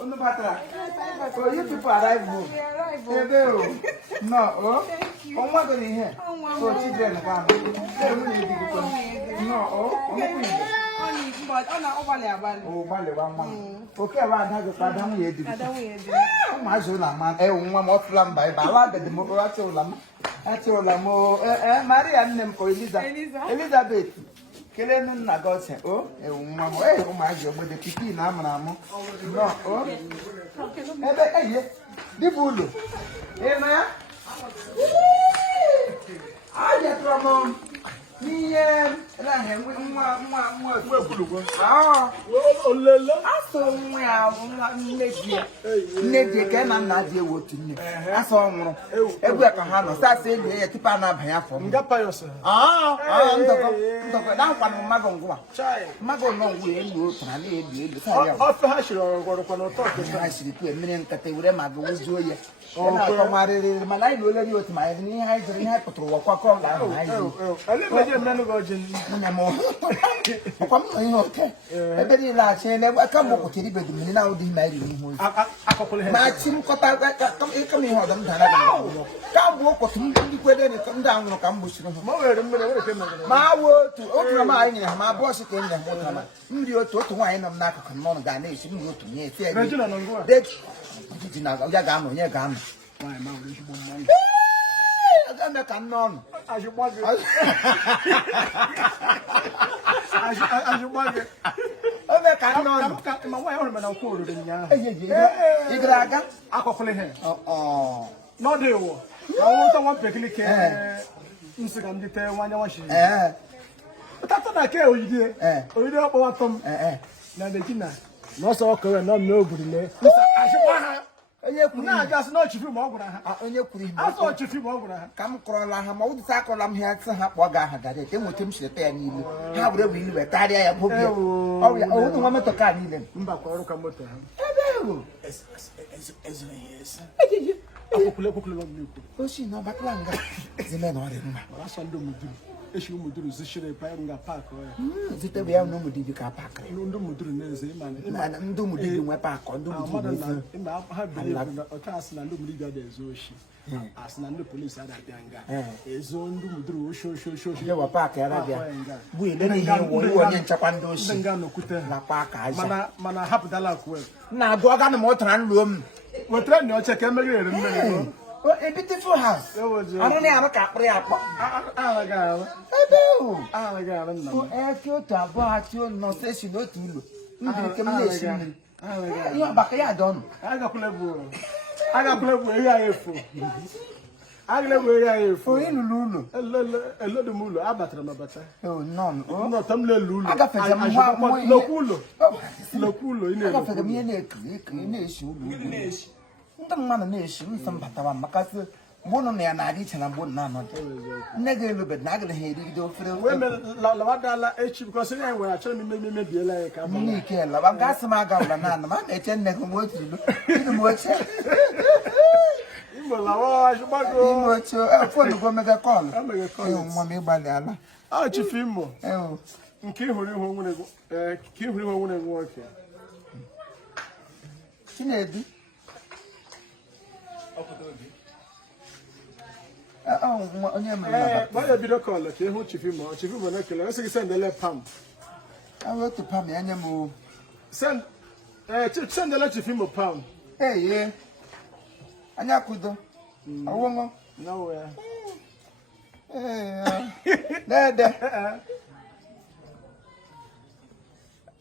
On the matter. So you people arrive home. No, oh. On what are you here? So children come. No, oh. But oh, no, oh, Bale, one. Okay, around has a father. My son, man, a woman of lamb by Bala, the Democratic lamb. That's all, Maria and them for Elizabeth. Kelen na God say, oh, woman, oh, my God, with the picky namamo. No, oh, the bull. Eh, man? I get from me, and I have one. Ah, I saw Neddy can not deal with me. I saw every Kahano, that's it, keep on up here for me. Ah, I'm the Magon. Magon, no, we ain't good. I need off the hash or what I should put a million Category was doing. Oh, my life will let you at my knee. I didn't have to walk on down. I live in Virgin. Okay. I very large and I come up with it, but now the marrying. My team got out, come in, hold them. Come walk with him, come down, come bush. My word to open my boss again. You told wine of Naka, Mon Ganesh, you to me. Yagam. My mouth is none. I should want it. I should want it. Oh, I can't my way on my cool. Oh, not the war. I want someone picking care. Instagram detail one watching. But that's what I care you did. Oh, you don't want them. Now the dinner. No so current, not nobody. I should want her. Now, just not you more. I thought you more. Come crawl, I'm old sackle. I'm here to have what I had. They would him shit there. How would we live? I hope you. Oh, yeah, oh, the woman to carry them. Oh, she no back longer. The men are in my son. Issue Mudu is a paying a park. Is it we have no Mudu car park? No Mudu is a man, and do Mudu my park on the mother. In my heart, a castle and Lumida is Oshi. As none the police had that younger. His own Mudu show you a park. We didn't hear one in Chapando, Singano Kuta, La Parka, Mana Hapadala. Now go on the motor and room. What then you check a a beautiful house. I only have a capri. I got you no session no to you. You are back here done. I got play. I got play where I live where I for in Lulu. A little mulo, Abatrama. Oh, none. Oh, not some Lulu. I got no culo. No culo in a issue. The man nation, some Patawa Macas, one on the Anadi and a wood none. Negative, but Nagel Haiti do for the women, Lavadala H because I were actually maybe like a Monique, Lavagasimaga, and man, a 10 neck work to do. Work. I want to go make a call. I'm going to call you, Mommy Banana. Oh, Chifimo. Oh, kill him when I work here. Oh, why a bit of color? Who Chifimo, I send the left palm. I wrote to Pam animal. Send the letter to him pound. Hey, yeah. And I could do. A woman? Nowhere. There.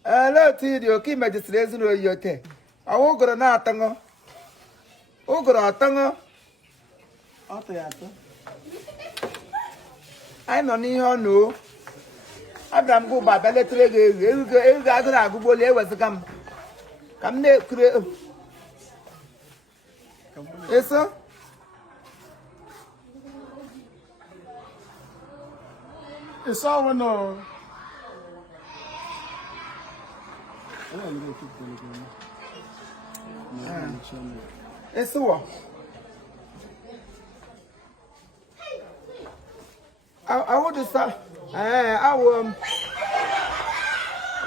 Hello, Tidio. Keep my distressing or your tea. I won't go to Tango. Oh, go to Tango. I don't know. Abraham go by ballet. You got to go there. Come there. Yes, sir. It's all no. It's all. I want to start. I will.